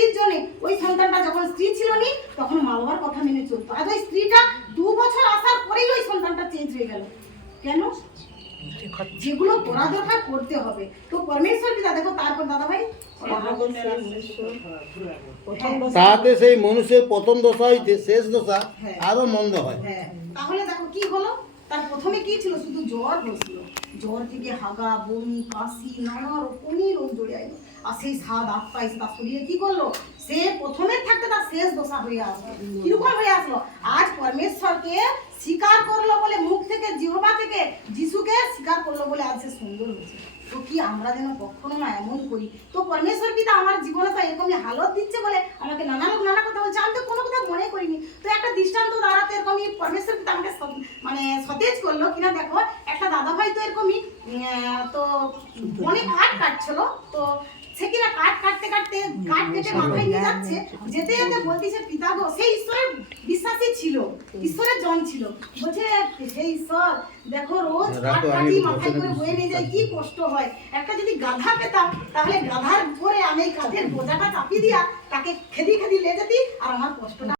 স্ত্রীর জন্য ওই সন্তানটা যখন স্ত্রী ছিল নি তখন মা বাবার কথা মেনে চলতো। আজ ওই স্ত্রীটা 2 বছর আসার পরেই ওই সন্তানটা চেঞ্জ হয়ে গেল। কেন? যেগুলো করা দরকার করতে হবে। তো পরমেশ্বর পিতা দেখো, তারপর দাদা ভাই তাহাতে সেই মনুষ্যের প্রথম দশা হইতে শেষ দশা আরো মন্দ হয়। তাহলে দেখো কি হলো, তার প্রথমে কি ছিল, শুধু জ্বর হয়েছিল, জ্বর থেকে হাগা, বমি, কাশি, নানা রকমই রোগ জড়িয়ে আইলো। আর সেই স্বাদ আত্মা এসে তার শরীরে কি করলো, সে প্রথমে থাকতে তার শেষ দশা হয়ে আসলো। কিরকম হয়ে আসলো, আজ পরমেশ্বরকে স্বীকার করলো বলে, মুখ থেকে জিহ্বা থেকে যিশুকে স্বীকার করলো বলে আজ সে সুন্দর হয়েছে। তো কি আমরা যেন কখনো না এমন করি। তো পরমেশ্বর পিতা আমার জীবনে তো এরকমই হালত দিচ্ছে বলে আমাকে নানা লোক নানা কথা বলছে, আমি তো কোনো কথা মনে করিনি। তো একটা দৃষ্টান্ত দাঁড়াতে এরকমই পরমেশ্বর পিতা আমাকে মানে সতেজ করলো কিনা। দেখো একটা দাদা ভাই তো এরকমই তো অনেক কাঠ কাটছিল, তো সে কিনা কাঠ কাটতে কাটতে কাঠ কেটে মাথায় নিয়ে যাচ্ছে, যেতে যেতে বলতেছে পিতা গো, সেই ঈশ্বরের বিশ্বাসী ছিল, ঈশ্বরের জন ছিল, বলছে হে ঈশ্বর দেখো রোজ কাঠ কাটি মাথায় করে বয়ে নিয়ে যায়, কি কষ্ট হয়। একটা যদি গাধা পেতাম তাহলে গাধার উপরে আমি কাঠের বোঝাটা চাপিয়ে দিয়া তাকে খেদি খেদি লে যেতি আর আমার কষ্টটা